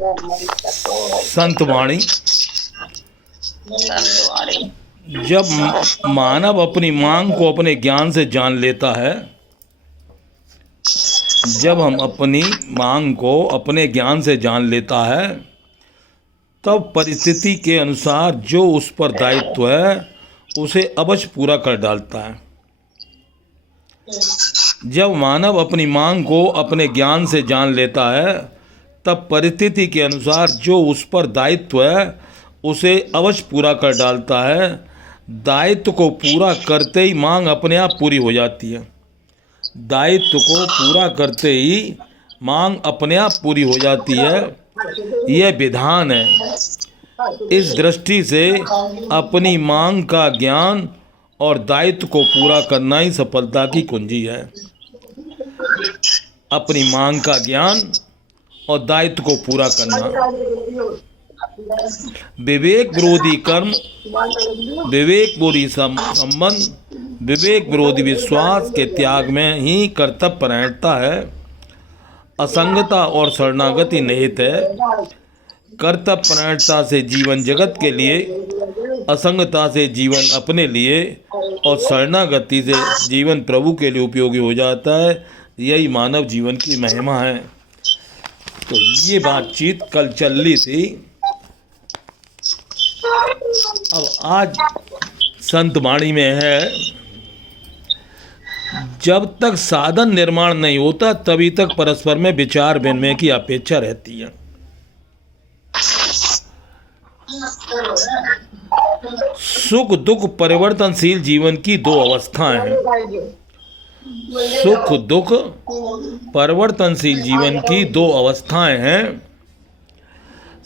संत वाणी। जब मानव अपनी मांग को अपने ज्ञान से जान लेता है, जब हम अपनी मांग को अपने ज्ञान से जान लेता है, तब परिस्थिति के अनुसार जो उस पर दायित्व है उसे अवश्य पूरा कर डालता है। जब मानव अपनी मांग को अपने ज्ञान से जान लेता है, तब परिस्थिति के अनुसार जो उस पर दायित्व है उसे अवश्य पूरा कर डालता है। दायित्व को पूरा करते ही मांग अपने आप पूरी हो जाती है। दायित्व को पूरा करते ही मांग अपने आप पूरी हो जाती है। यह विधान है। इस दृष्टि से अपनी मांग का ज्ञान और दायित्व को पूरा करना ही सफलता की कुंजी है। अपनी मांग का ज्ञान और दायित्व को पूरा करना। विवेक विरोधी कर्म, विवेक विरोधी संबंध, विवेक विरोधी विश्वास के त्याग में ही कर्तव्य परायणता है। असंगता और शरणागति निहित है। कर्तव्य परायणता से जीवन जगत के लिए, असंगता से जीवन अपने लिए और शरणागति से जीवन प्रभु के लिए उपयोगी हो जाता है। यही मानव जीवन की महिमा है। तो ये बातचीत कल चल रही थी। अब आज संत वाणी में है, जब तक साधन निर्माण नहीं होता तभी तक परस्पर में विचार विनिमय की अपेक्षा रहती है। सुख दुख परिवर्तनशील जीवन की दो अवस्थाएं हैं। सुख दुख परिवर्तनशील जीवन की दो अवस्थाएं हैं।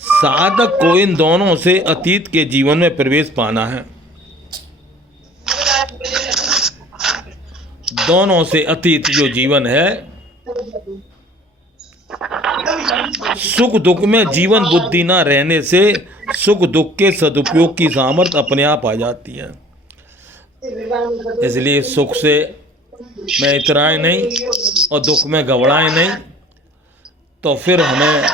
साधक को इन दोनों से अतीत के जीवन में प्रवेश पाना है। दोनों से अतीत जो जीवन है, सुख दुख में जीवन बुद्धि ना रहने से सुख दुख के सदुपयोग की सामर्थ्य अपने आप आ जाती है। इसलिए सुख से मैं इतराए नहीं और दुख में घबराए नहीं, तो फिर हमें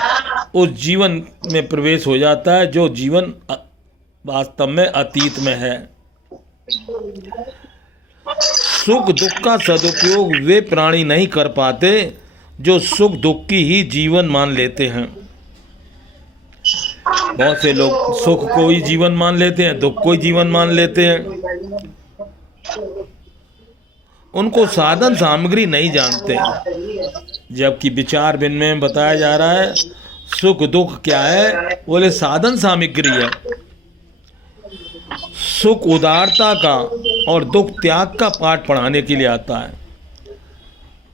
उस जीवन में प्रवेश हो जाता है जो जीवन वास्तव में अतीत में है। सुख दुख का सदुपयोग वे प्राणी नहीं कर पाते जो सुख दुख की ही जीवन मान लेते हैं। बहुत से लोग सुख को ही जीवन मान लेते हैं, दुख को ही जीवन मान लेते हैं। उनको साधन सामग्री नहीं जानते, जबकि विचार विनिमय में बताया जा रहा है सुख दुख क्या है, बोले साधन सामग्री है। सुख उदारता का और दुख त्याग का पाठ पढ़ाने के लिए आता है।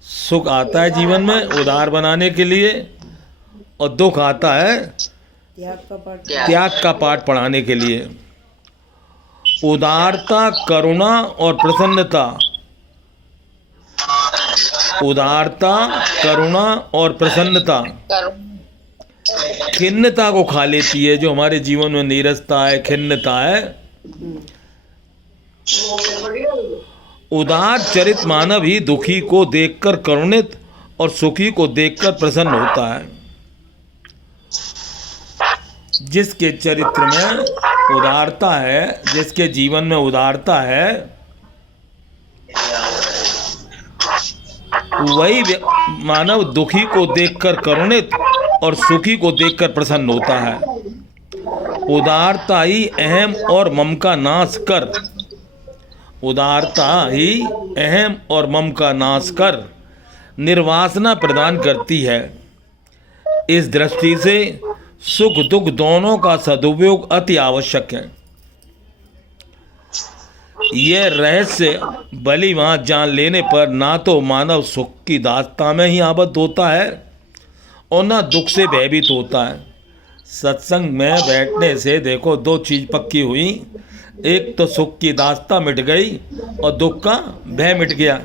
सुख आता है जीवन में उदार बनाने के लिए, और दुख आता है त्याग का पाठ पढ़ाने के लिए। उदारता, करुणा और प्रसन्नता, उदारता, करुणा और प्रसन्नता खिन्नता को खा लेती है। जो हमारे जीवन में नीरसता है, खिन्नता है। उदार चरित मानव ही दुखी को देखकर करुणित और सुखी को देखकर प्रसन्न होता है। जिसके चरित्र में उदारता है, जिसके जीवन में उदारता है, वही मानव दुखी को देखकर करुणित और सुखी को देखकर प्रसन्न होता है। उदारता ही अहम और मम का नाश कर, उदारता ही अहम और मम का नाश कर निर्वासना प्रदान करती है। इस दृष्टि से सुख दुख दोनों का सदुपयोग अति आवश्यक है। यह रहस्य भली वहाँ जान लेने पर ना तो मानव सुख की दास्ता में ही आबद्ध होता है और ना दुख से भयभीत होता है। सत्संग में बैठने से देखो दो चीज पक्की हुई, एक तो सुख की दास्ता मिट गई और दुख का भय मिट गया।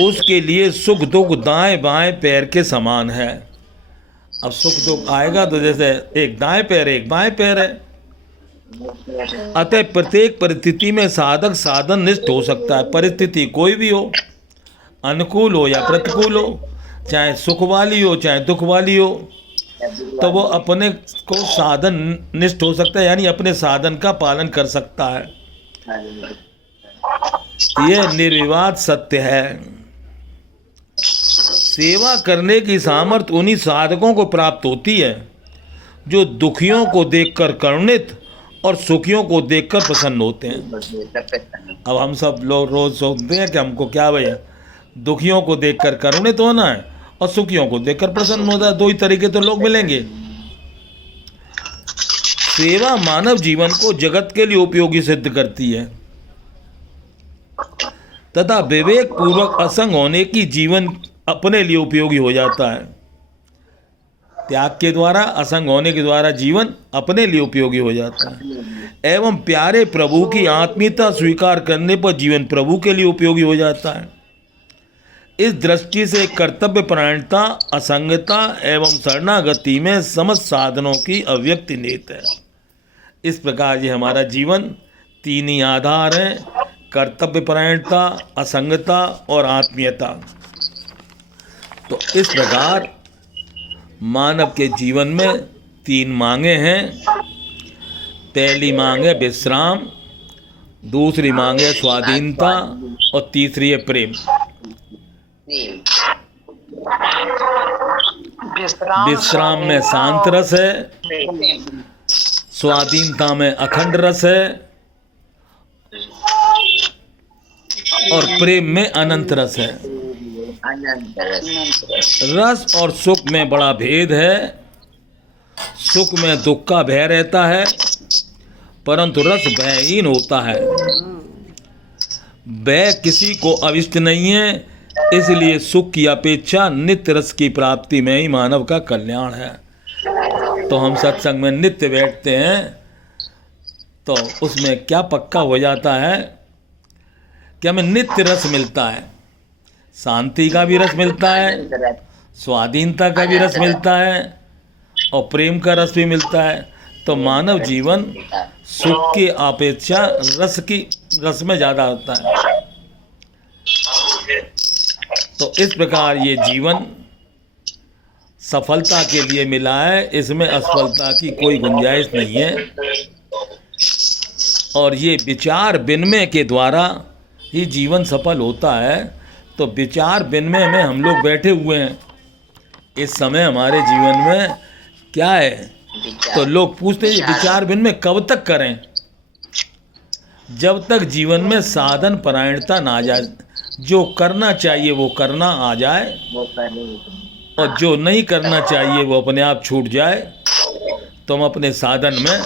उसके लिए सुख दुख दाएं बाएं पैर के समान है। अब सुख दुख आएगा तो जैसे एक दाएं पैर एक बाएं पैर है। अतः प्रत्येक परिस्थिति में साधक साधन निष्ठ हो सकता है। परिस्थिति कोई भी हो, अनुकूल हो या प्रतिकूल हो, चाहे सुख वाली हो चाहे दुख वाली हो, तो वो अपने को साधन निष्ठ हो सकता है, यानी अपने साधन का पालन कर सकता है। यह निर्विवाद सत्य है। सेवा करने की सामर्थ्य उन्हीं साधकों को प्राप्त होती है जो दुखियों को देखकर करुणित और सुखियों को देखकर प्रसन्न होते हैं। अब हम सब लोग रोज सोचते हैं कि हमको क्या भैया, दुखियों को देखकर करुणित होना है और सुखियों को देखकर प्रसन्न होता है। दो ही तरीके तो लोग मिलेंगे। सेवा मानव जीवन को जगत के लिए उपयोगी सिद्ध करती है तथा विवेक पूर्वक असंग होने की जीवन अपने लिए उपयोगी हो जाता है। त्याग के द्वारा, असंग होने के द्वारा जीवन अपने लिए उपयोगी हो जाता है एवं प्यारे प्रभु की आत्मीयता स्वीकार करने पर जीवन प्रभु के लिए उपयोगी हो जाता है। इस दृष्टि से कर्तव्य परायणता, असंगता एवं शरणागति में समस्त साधनों की अव्यक्ति निहित है। इस प्रकार ये हमारा जीवन तीन ही आधार हैं: कर्तव्य परायणता, असंगता और आत्मीयता। तो इस प्रकार मानव के जीवन में तीन मांगे हैं। पहली मांग है विश्राम, दूसरी मांग है स्वाधीनता और तीसरी है प्रेम। विश्राम में शांत रस है, स्वाधीनता में अखंड रस है और प्रेम में अनंत रस है। रस और सुख में बड़ा भेद है। सुख में दुख का भय रहता है परंतु रस भयहीन होता है। भय किसी को अविष्ट नहीं है, इसलिए सुख की अपेक्षा नित्य रस की प्राप्ति में ही मानव का कल्याण है। तो हम सत्संग में नित्य बैठते हैं तो उसमें क्या पक्का हो जाता है कि हमें नित्य रस मिलता है। शांति का भी रस मिलता है, स्वाधीनता का भी रस मिलता है और प्रेम का रस भी मिलता है। तो मानव जीवन सुख की अपेक्षा रस में ज़्यादा होता है। तो इस प्रकार ये जीवन सफलता के लिए मिला है, इसमें असफलता की कोई गुंजाइश नहीं है। और ये विचार विनिमय के द्वारा ही जीवन सफल होता है। तो विचार विनिमय में हम लोग बैठे हुए हैं इस समय। हमारे जीवन में क्या है तो लोग पूछते हैं विचार विनिमय कब तक करें? जब तक जीवन में साधन परायणता ना आ जाए। जो करना चाहिए वो करना आ जाए और जो नहीं करना चाहिए वो अपने आप छूट जाए, तो हम अपने साधन में।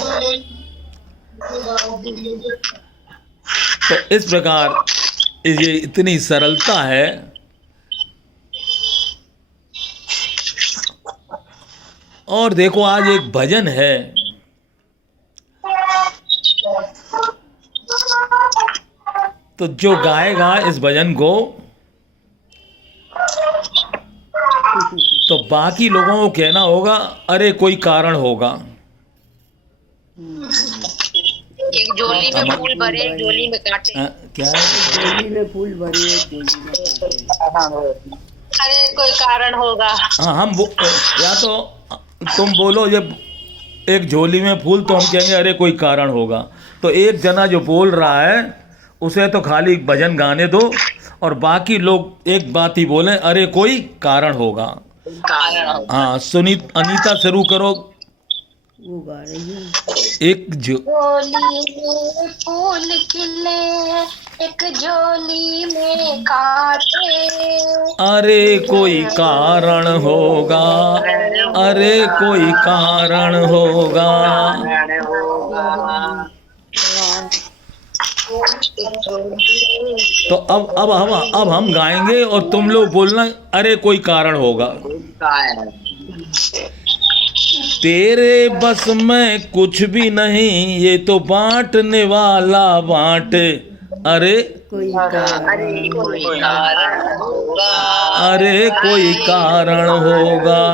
तो इस प्रकार ये इतनी सरलता है। और देखो आज एक भजन है, तो जो गाएगा इस भजन को तो बाकी लोगों को कहना होगा अरे कोई कारण होगा। एक झोली में फूल भरे, एक झोली में कांटे। क्या है? झोली में फूल भरे, एक झोली में कांटे। अरे कोई कारण होगा। हाँ, या तो तुम बोलो जब एक झोली में फूल, तो हम कहेंगे अरे कोई कारण होगा। तो एक जना जो बोल रहा है उसे तो खाली भजन गाने दो और बाकी लोग एक बात ही बोले अरे कोई कारण होगा। हाँ, सुनीत अनीता शुरू करो। वो गा रही है। एक झोली में फूल खिले, एक झोली में कांटे। अरे कोई कारण होगा, अरे कोई कारण होगा। तो अब हम गाएंगे और तुम लोग बोलना अरे कोई कारण होगा। तेरे बस में कुछ भी नहीं, ये तो बांटने वाला बांटे। अरे कोई कारण होगा, अरे कोई कारण होगा।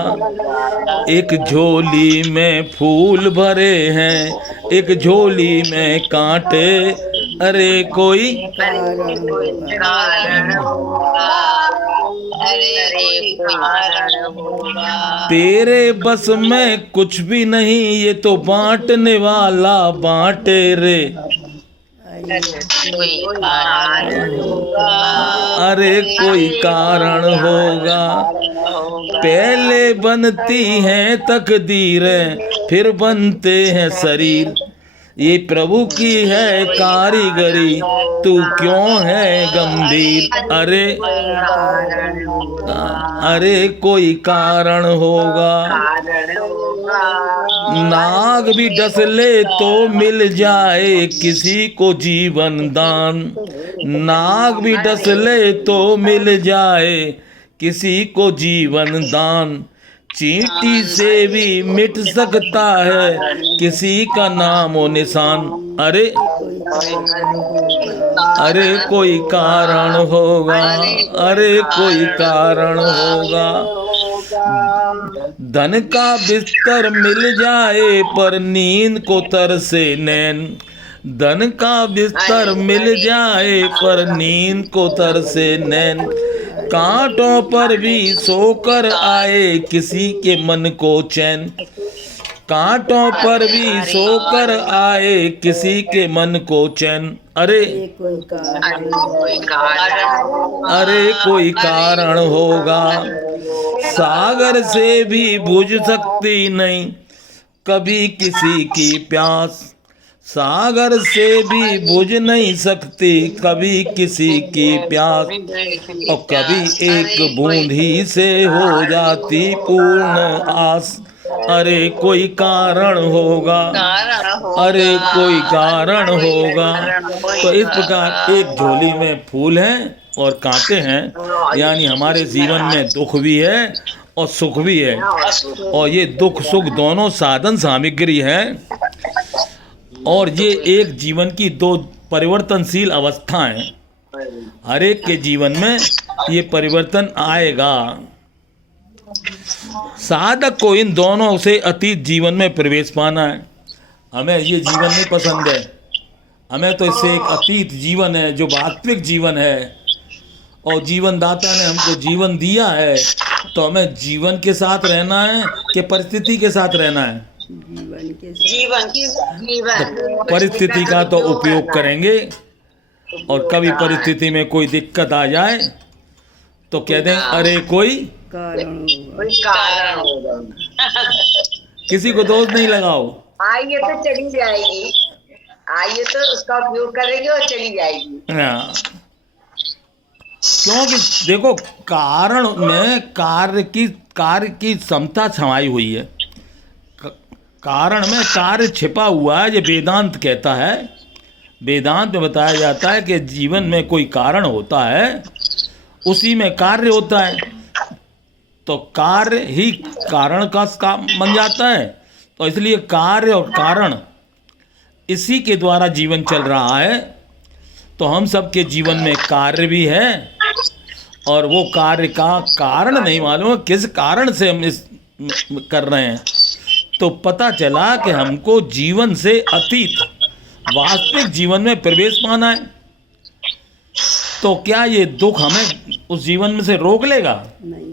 एक झोली में फूल भरे हैं, एक झोली में कांटे। अरे कोई कारण होगा। अरे कोई कारण होगा। तेरे बस में कुछ भी नहीं, ये तो बांटने वाला बांटे रे। कोई कारण होगा। अरे कोई कारण होगा। पहले बनती हैं तकदीरें, फिर बनते हैं शरीर। ये प्रभु की है कारीगरी, तू क्यों है गंभीर। अरे अरे कोई कारण होगा। नाग भी डस ले तो मिल जाए किसी को जीवन दान। नाग भी डस ले तो मिल जाए किसी को जीवन दान। चींटी से भी मिट सकता है किसी का नाम और निशान। अरे अरे कोई कारण होगा। अरे कोई कारण होगा। धन का बिस्तर मिल जाए पर नींद को तरसे नैन। धन का बिस्तर मिल जाए पर नींद को तरसे नैन। कांटों पर भी सोकर आए किसी के मन को चैन। कांटों पर भी सोकर आए किसी के मन को चैन। अरे अरे कोई कारण होगा। सागर से भी बुझ सकती नहीं कभी किसी की प्यास। सागर से भी बुझ नहीं सकती कभी किसी की प्यास। और कभी एक बूंद ही से हो जाती पूर्ण आस। अरे कोई कारण होगा। अरे कोई कारण होगा। तो इस प्रकार एक झोली में फूल हैं और कांटे हैं, यानी हमारे जीवन में दुख भी है और सुख भी है। और ये दुख सुख दोनों साधन सामग्री हैं। और ये एक जीवन की दो परिवर्तनशील अवस्थाएं। हर एक के जीवन में ये परिवर्तन आएगा। साधक को इन दोनों से अतीत जीवन में प्रवेश पाना है। हमें ये जीवन नहीं पसंद है, हमें तो इससे एक अतीत जीवन है जो वास्तविक जीवन है। और जीवन दाता ने हमको जीवन दिया है, तो हमें जीवन के साथ रहना है कि परिस्थिति के साथ रहना है। जीवन तो परिस्थिति का तो उपयोग करेंगे, और कभी परिस्थिति में कोई दिक्कत आ जाए तो कह दें अरे कोई कारण होगा। किसी को दोष नहीं लगाओ। आइए तो चली जाएगी, आइए तो उसका उपयोग करेंगे और चली जाएगी। हाँ। क्योंकि देखो कारण में कार्य की क्षमता छमाई हुई है। कारण में कार्य छिपा हुआ है, ये वेदांत कहता है। वेदांत में बताया जाता है कि जीवन में कोई कारण होता है, उसी में कार्य होता है। तो कार्य ही कारण का काम बन जाता है। तो इसलिए कार्य और कारण इसी के द्वारा जीवन चल रहा है। तो हम सबके जीवन में कार्य भी है, और वो कार्य का कारण नहीं मालूम किस कारण से हम इस कर रहे हैं। तो पता चला कि हमको जीवन से अतीत वास्तविक जीवन में प्रवेश पाना है। तो क्या ये दुख हमें उस जीवन में से रोक लेगा? नहीं।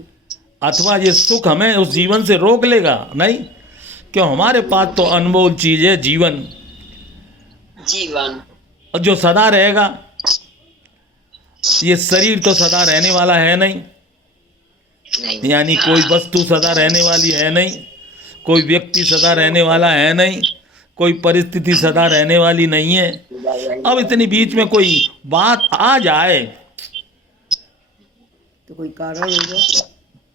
अथवा ये सुख हमें उस जीवन से रोक लेगा? नहीं। क्यों? हमारे पास तो अनमोल चीज है जीवन, जो सदा रहेगा। ये शरीर तो सदा रहने वाला है नहीं, यानी कोई वस्तु सदा रहने वाली है नहीं, कोई व्यक्ति सदा रहने वाला है नहीं, कोई परिस्थिति सदा रहने वाली नहीं है। अब इतनी बीच में कोई बात आ जाए तो कोई कारण होगा।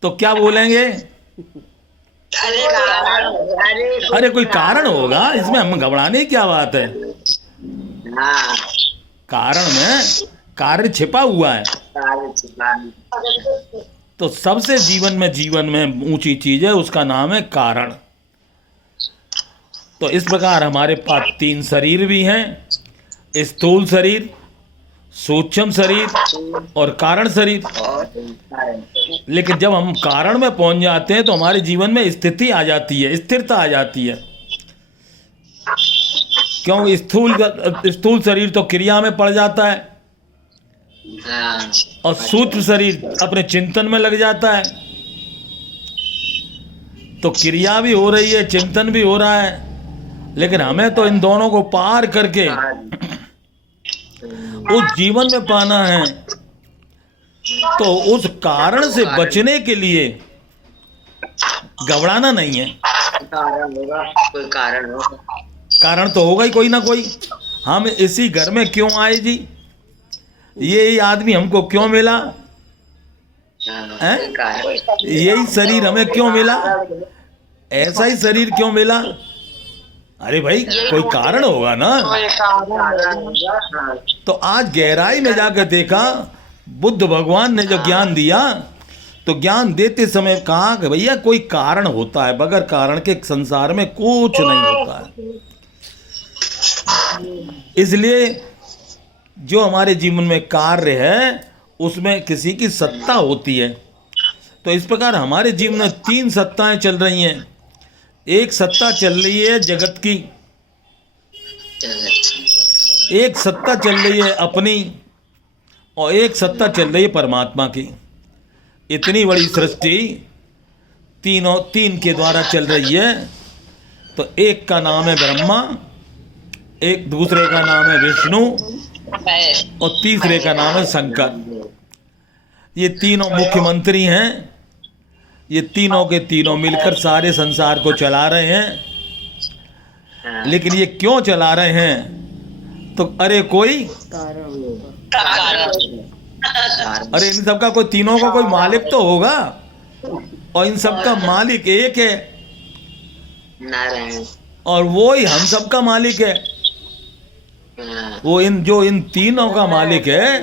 तो क्या बोलेंगे? अरे कोई कारण होगा, इसमें हम घबराने की क्या बात है? कारण में कार्य छिपा हुआ है। तो सबसे जीवन में ऊंची चीज है, उसका नाम है कारण। तो इस प्रकार हमारे पास 3 शरीर भी हैं, स्थूल शरीर, सूक्ष्म शरीर और कारण शरीर। लेकिन जब हम कारण में पहुंच जाते हैं तो हमारे जीवन में स्थिति आ जाती है, स्थिरता आ जाती है। क्योंकि स्थूल शरीर तो क्रिया में पड़ जाता है, हाँ और सूक्ष्म शरीर अपने चिंतन में लग जाता है। तो क्रिया भी हो रही है, चिंतन भी हो रहा है, लेकिन हमें तो इन दोनों को पार करके उस जीवन में पाना है। तो उस कारण से बचने के लिए घबराना नहीं है। कारण होगा, कोई कारण होगा। कारण तो होगा ही कोई ना कोई। हम इसी घर में क्यों आए जी? ये आदमी हमको क्यों मिला? हैं? यही शरीर हमें क्यों मिला? ऐसा ही शरीर क्यों मिला? अरे भाई कोई कारण होगा ना। तो आज गहराई में जाकर देखा, बुद्ध भगवान ने जो ज्ञान दिया, तो ज्ञान देते समय कहा कि भैया कोई कारण होता है, बगैर कारण के संसार में कुछ नहीं होता है। इसलिए जो हमारे जीवन में कार्य है उसमें किसी की सत्ता होती है। तो इस प्रकार हमारे जीवन में 3 सत्ताएं चल रही हैं। एक सत्ता चल रही है जगत की, एक सत्ता चल रही है अपनी, और एक सत्ता चल रही है परमात्मा की। इतनी बड़ी सृष्टि तीन के द्वारा चल रही है। तो एक का नाम है ब्रह्मा, एक दूसरे का नाम है विष्णु, और तीसरे का नाम है शंकर। ये तीनों मुख्यमंत्री हैं। ये तीनों के तीनों मिलकर सारे संसार को चला रहे हैं। लेकिन ये क्यों चला रहे हैं? तो अरे कोई अरे इन सबका कोई, तीनों का कोई मालिक तो होगा, और इन सबका मालिक एक है, नारायण। और वो ही हम सबका मालिक है। वो इन तीनों का मालिक है,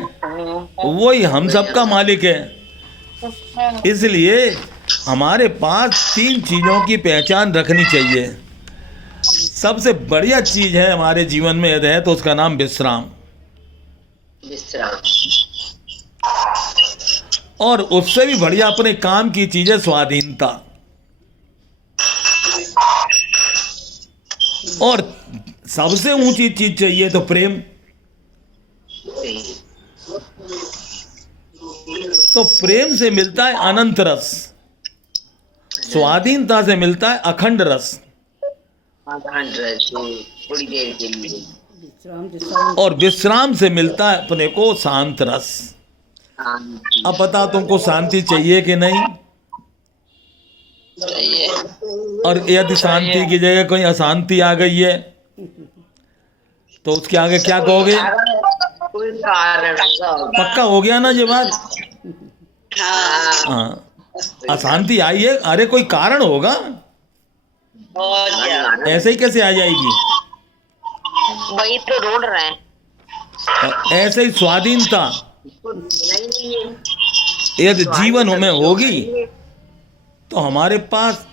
वो ही हम सबका मालिक है। इसलिए हमारे पास 3 चीजों की पहचान रखनी चाहिए। सबसे बढ़िया चीज है हमारे जीवन में यदि है तो उसका नाम विश्राम। विश्राम। और उससे भी बढ़िया अपने काम की चीज है स्वाधीनता। और सबसे ऊंची चीज चाहिए तो प्रेम। तो प्रेम से मिलता है अनंत रस, स्वाधीनता से मिलता है अखंड रस, थोड़ी देर के लिए। और विश्राम से मिलता है अपने को शांत रस। अब बता तुमको शांति चाहिए कि नहीं? और यदि शांति की जगह कोई अशांति आ गई है तो उसके आगे क्या कहोगे? कोई कारण पक्का हो गया ना ये बात? हाँ, अशांति आई है, अरे कोई कारण होगा, ऐसे ही कैसे आ जाएगी? वही तो ढूंढ रहे हैं। और ऐसे ही स्वाधीनता यदि जीवन में होगी तो हमारे पास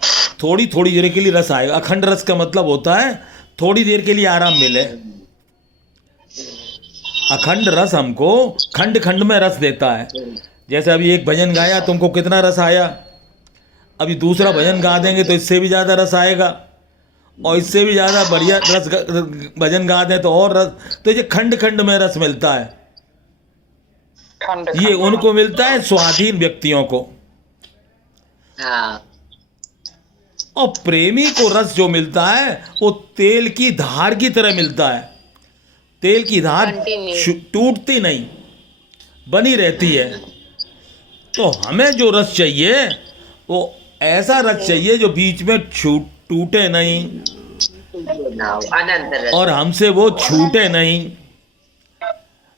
थोड़ी थोड़ी देर के लिए रस आएगा। अखंड रस का मतलब होता है थोड़ी देर के लिए आराम मिले। अखंड रस हमको खंड खंड में रस देता है। जैसे अभी एक भजन गाया, तुमको कितना रस आया, अभी दूसरा भजन गा देंगे तो इससे भी ज़्यादा रस आएगा, और इससे भी ज़्यादा बढ़िया रस भजन गा दें तो और रस। तो ये खंड खंड में रस मिलता है। ये उनको मिलता है स्वाधीन व्यक्तियों को। हाँ। और प्रेमी को रस जो मिलता है वो तेल की धार की तरह मिलता है। तेल की धार टूटती नहीं, बनी रहती है। तो हमें जो रस चाहिए वो ऐसा रस चाहिए जो बीच में टूटे नहीं और हमसे वो छूटे नहीं।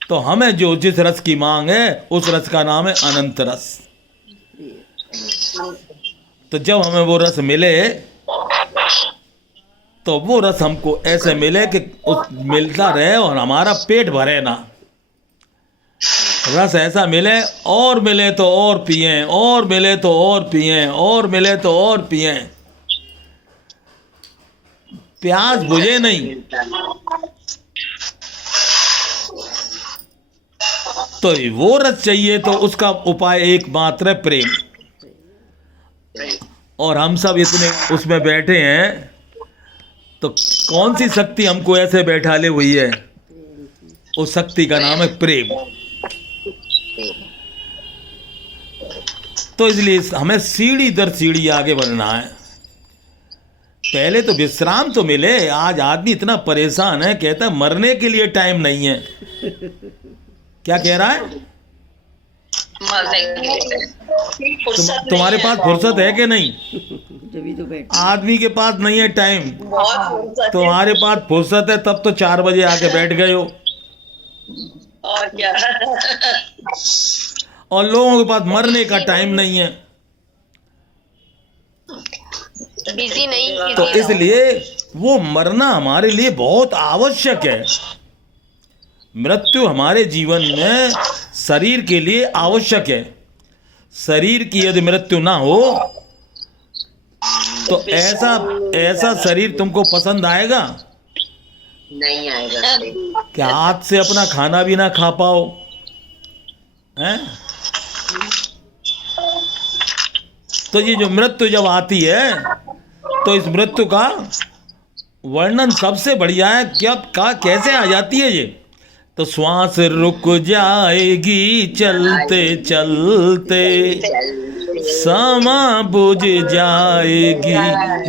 तो हमें जो जिस रस की मांग है उस रस का नाम है अनंत रस। तो जब हमें वो रस मिले तो वो रस हमको ऐसे मिले कि मिलता रहे और हमारा पेट भरे ना। रस ऐसा मिले और मिले तो और पिएं, और मिले तो और पिएं, और मिले तो और पिएं, प्यास बुझे नहीं। तो वो रस चाहिए तो उसका उपाय एकमात्र है प्रेम। और हम सब इतने उसमें बैठे हैं तो कौन सी शक्ति हमको ऐसे बैठा ले हुई है? उस शक्ति का नाम है प्रेम। तो इसलिए हमें सीढ़ी दर सीढ़ी आगे बढ़ना है। पहले तो विश्राम तो मिले। आज आदमी इतना परेशान है, कहता है मरने के लिए टाइम नहीं है। क्या कह रहा है? तुम्हारे पास फुर्सत है कि नहीं? तभी तो बैठ आदमी के पास नहीं है टाइम, बहुत तुम्हारे पास फुर्सत है तब तो 4 बजे आके बैठ गए हो। और क्या। और लोगों के पास मरने का टाइम नहीं है। बिजी नहीं, तो busy रहो। इसलिए वो मरना हमारे लिए बहुत आवश्यक है। मृत्यु हमारे जीवन में शरीर के लिए आवश्यक है। शरीर की यदि मृत्यु ना हो तो ऐसा शरीर तुमको पसंद आएगा? नहीं आएगा। क्या हाथ से अपना खाना भी ना खा पाओ हैं? तो ये जो मृत्यु जब आती है तो इस मृत्यु का वर्णन सबसे बढ़िया है। क्या कैसे आ जाती है ये? तो श्वास रुक जाएगी चलते चलते, समा बुझ जाएगी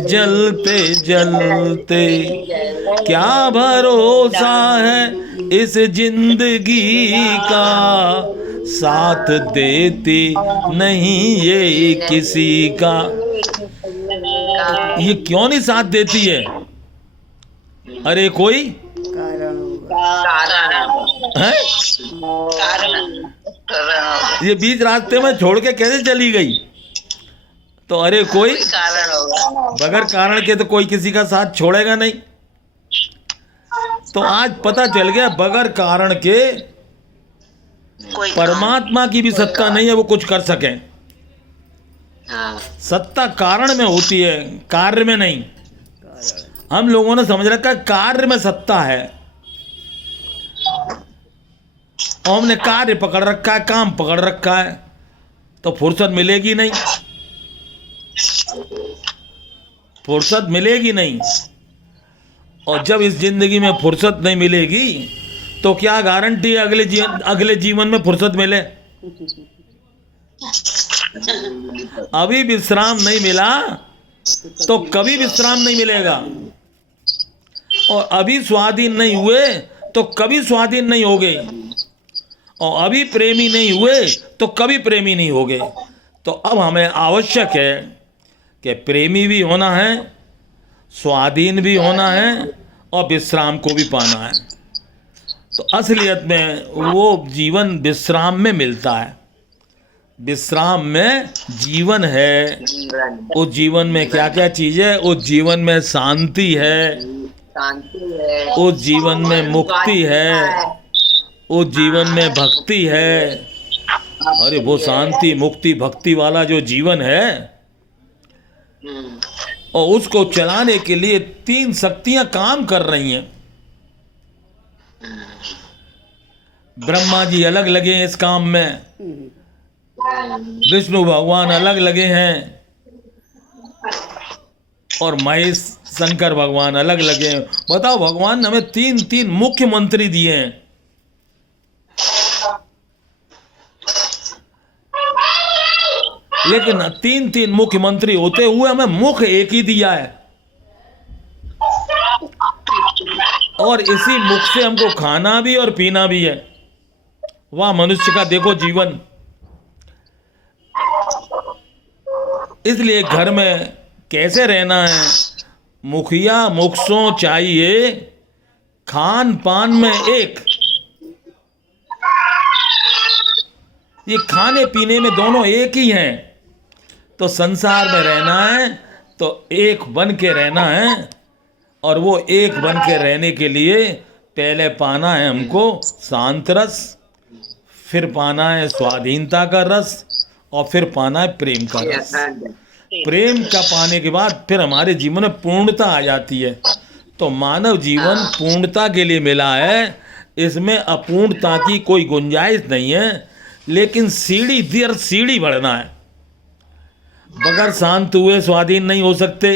जलते जलते, क्या भरोसा है इस जिंदगी का, साथ देती नहीं ये किसी का। ये क्यों नहीं साथ देती है? अरे कोई कारण होगा। कारण है? ये बीच रास्ते में छोड़ के कैसे चली गई? तो अरे कोई कारण होगा। बगैर कारण के तो कोई किसी का साथ छोड़ेगा नहीं। तो आज पता चल गया बगैर कारण के कोई परमात्मा की भी सत्ता नहीं है वो कुछ कर सके। हाँ। सत्ता कारण में होती है, कार्य में नहीं। कारण हम लोगों ने समझ रखा है कार्य में सत्ता है, और हमने कार्य पकड़ रखा है, काम पकड़ रखा है, तो फुर्सत मिलेगी नहीं। फुर्सत मिलेगी नहीं। और जब इस जिंदगी में फुर्सत नहीं मिलेगी तो क्या गारंटी है अगले जीवन में फुर्सत मिले? अभी विश्राम नहीं मिला तो कभी विश्राम नहीं मिलेगा, और अभी स्वाधीन नहीं हुए तो कभी स्वाधीन नहीं होगे, और अभी प्रेमी नहीं हुए तो कभी प्रेमी नहीं होगे। तो अब हमें आवश्यक है कि प्रेमी भी होना है, स्वाधीन भी होना है, और विश्राम को भी पाना है। तो असलियत में वो जीवन विश्राम में मिलता है। विश्राम में जीवन है। जीवन उस जीवन में क्या क्या चीज है? उस जीवन में शांति है, शांति है। उस जीवन में मुक्ति है, उस जीवन में भक्ति है। अरे वो शांति मुक्ति भक्ति वाला जो जीवन है, हम्म। और उसको चलाने के लिए 3 शक्तियां काम कर रही हैं। ब्रह्मा जी अलग लगे हैं इस काम में, विष्णु भगवान अलग लगे हैं, और महेश शंकर भगवान अलग लगे हैं। बताओ, भगवान ने हमें 3 मुख्य मंत्री दिए हैं। लेकिन 3 मुख्यमंत्री होते हुए हमें मुख एक ही दिया है, और इसी मुख से हमको खाना भी और पीना भी है। वाह मनुष्य का देखो जीवन। इसलिए घर में कैसे रहना है? मुखिया मुखसों चाहिए, खान पान में एक। ये खाने पीने में दोनों एक ही हैं। तो संसार में रहना है तो एक बन के रहना है, और वो एक बन के रहने के लिए पहले पाना है हमको शांत रस, फिर पाना है स्वाधीनता का रस, और फिर पाना है प्रेम का रस। प्रेम का पाने के बाद फिर हमारे जीवन में पूर्णता आ जाती है। तो मानव जीवन पूर्णता के लिए मिला है, इसमें अपूर्णता की कोई गुंजाइश नहीं है। लेकिन सीढ़ी दर सीढ़ी बढ़ना है। बगैर शांत हुए स्वाधीन नहीं हो सकते,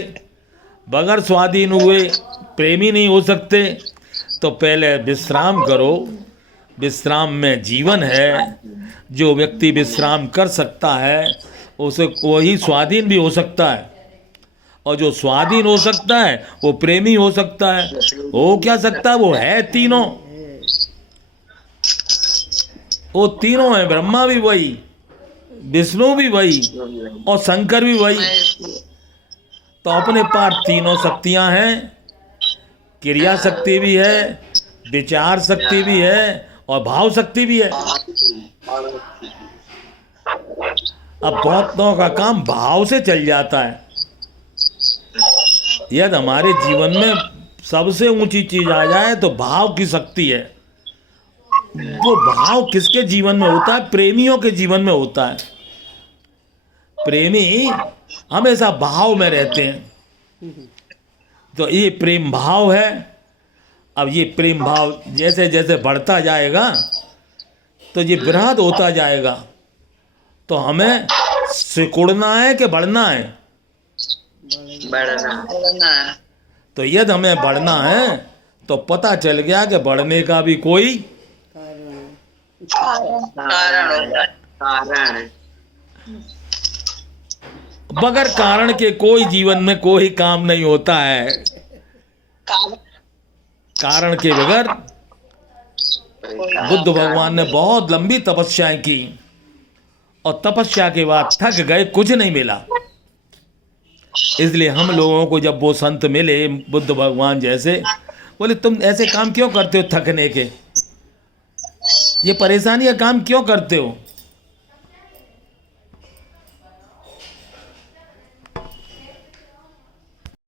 बगैर स्वाधीन हुए प्रेमी नहीं हो सकते। तो पहले विश्राम करो, विश्राम में जीवन है। जो व्यक्ति विश्राम कर सकता है उसे वही स्वाधीन भी हो सकता है, और जो स्वाधीन हो सकता है वो प्रेमी हो सकता है। हो क्या सकता है, वो है तीनों, वो तीनों है। ब्रह्मा भी वही, विष्णु भी वही और शंकर भी वही। तो अपने पास तीनों शक्तियां हैं, क्रिया शक्ति भी है, विचार शक्ति भी है और भाव शक्ति भी है। अब बहुतों का काम भाव से चल जाता है। यदि हमारे जीवन में सबसे ऊंची चीज आ जाए तो भाव की शक्ति है। वो भाव किसके जीवन में होता है? प्रेमियों के जीवन में होता है। प्रेमी हमेशा भाव में रहते हैं। तो ये प्रेम भाव है। अब ये प्रेम भाव जैसे जैसे बढ़ता जाएगा तो ये बृहद होता जाएगा। तो हमें सिकुड़ना है कि बढ़ना है? बढ़ना। तो यदि हमें बढ़ना है तो पता चल गया कि बढ़ने का भी कोई कारण बगैर कारण के कोई जीवन में कोई काम नहीं होता है। कारण के बगैर बुद्ध भगवान ने बहुत लंबी तपस्याएं की और तपस्या के बाद थक गए, कुछ नहीं मिला। इसलिए हम लोगों को जब वो संत मिले बुद्ध भगवान जैसे, बोले तुम ऐसे काम क्यों करते हो थकने के, ये परेशानी का काम क्यों करते हो?